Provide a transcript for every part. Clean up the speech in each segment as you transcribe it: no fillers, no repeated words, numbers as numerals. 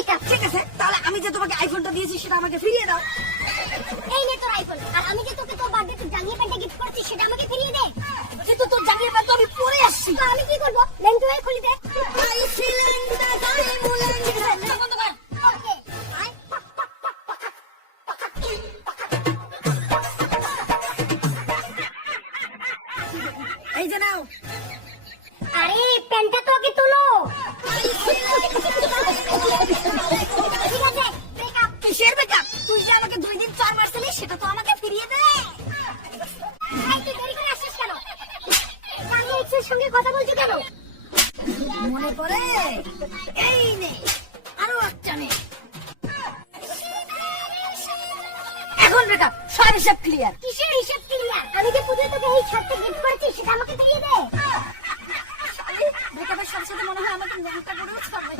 Breakup. ঠিক আছে, তাহলে আমি যে তোমাকে আইফোনটা দিয়েছি সেটা আমাকে ফিরিয়ে দাও। এই নে তোর আইফোন। আর আমি যে তোকে তোর বার্থডে জাঙ্গিয়া প্যান্টটা গিফট করেছি সেটা আমাকে ফিরিয়ে দে। কিন্তু তোর জাঙ্গিয়া প্যান্ট তো আমি পরে আসছি। তো আমি কি করব? লেন্থ হয়ে খুলে দে। বন্ধ কর। ওকে আয়। এই যে নাও। আরে প্যান্টটা তো আগে তোলো। ঠিক আছে, ব্রেকআপ। কিসের ব্রেকআপ? তুই যে আমাকে 2 দিন চর মারছিলি সেটা তো আমাকে ফিরিয়ে দে। এই তুই দেরি করে আসছিস কেন? আমি এক্সের সঙ্গে কথা বলছি কেন? মনে পড়ে? এই নে আরো একটা নে। এখন ব্রেকআপ, সব হিসাব ক্লিয়ার। কিসের হিসাব ক্লিয়ার? আমি যে পুজোয় তোকে এই শার্টটা গিফট করেছি সেটা আমাকে ফিরিয়ে দে। ব্রেকআপের সাথে সাথে মনে হয় আমাকে মনটা করেও ছাড়বে।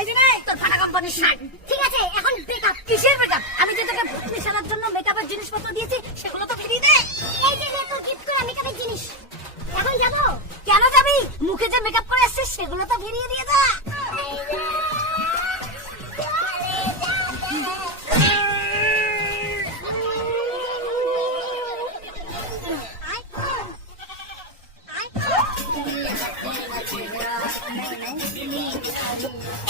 এই যে নে তোর ফাটা কোম্পানির শার্ট। ঠিক আছে, এখন ব্রেকআপ। কিসের ব্রেকআপ? আমি যে তোকে ভর্তি সারার জন্য মেকআপের জিনিসপত্র দিয়েছি সেগুলো তো ফিরিয়ে দে। এই যে নে তোর গিফট করা মেকআপের জিনিস। এখন যাবো? কেন যাবি? মুখে যে মেকআপ করে আসছিস সেগুলো তো ফিরিয়ে দিয়ে যা।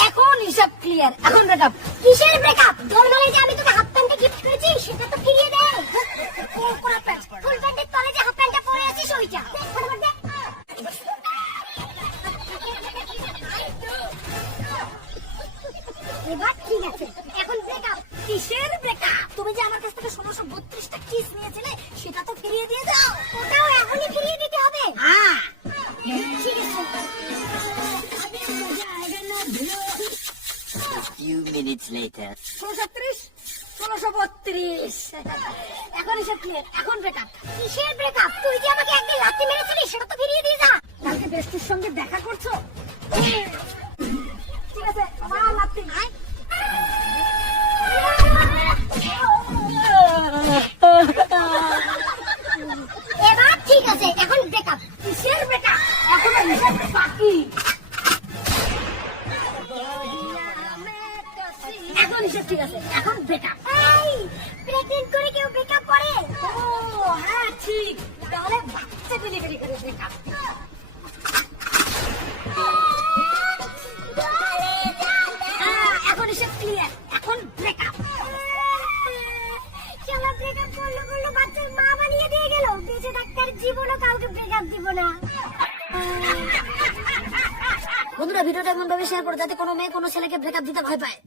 এখন হিসাব ক্লিয়ার। এখন ব্রেকআপ। কিসের ব্রেকআপ? তোর মানে যে আমি তোকে হাফ প্যান্টটা গিফট করেছি সেটা তো ফিরিয়ে দে। কোন প্যান্ট পর? ফুল প্যান্টের তলে যে হাফ প্যান্টটা পরে আছিস ওইটা। ফটাফট দে। এবার ঠিক আছে, এখন ব্রেকআপ। কিসের ব্রেকআপ? তুমি যে আমার কাছ থেকে 1632টা কিস নিয়েছিলে সেটা তো ফিরিয়ে দিয়ে দাও। ওটাও এখনই ফিরিয়ে দিতে হবে। হ্যাঁ। ঠিক আছে। A few minutes later. 1636, 1632। এখন হিসাব ক্লিয়ার। এখন ব্রেকআপ। কিসের ব্রেকআপ? তুই যে আমাকে একদিন লাথি মেরেছিলি সেটা তো ফিরিয়ে দিয়ে যা। কালকে বেস্টির সঙ্গে দেখা করছো? ঠিক আছে, মা লাত্তি। এবার ঠিক আছে, এখন ব্রেকআপ। কিসের ব্রেকআপ? এখনো হিসাব বাকি। এখন হিসাব ঠিক আছে। এখন ব্রেকআপ। এই, প্রেগনেন্ট করে কেউ ব্রেকআপ করে? ও হ্যাঁ ঠিক। তাহলে বাচ্চা ডেলিভারি করে ব্রেকআপ। এখন হিসাব ক্লিয়ার। এখন ব্রেকআপ। শালা ব্রেকআপ করলো বাচ্চার মা বানিয়ে দিয়ে গেল। বেঁচে থাকার জীবনও কাউকে ব্রেকআপ দিব না। বন্ধুরা ভিডিওটা এমন ভাবে শেয়ার করো যাতে কোনো মেয়ে কোনো ছেলেকে ব্রেকআপ দিতে ভয় পায়।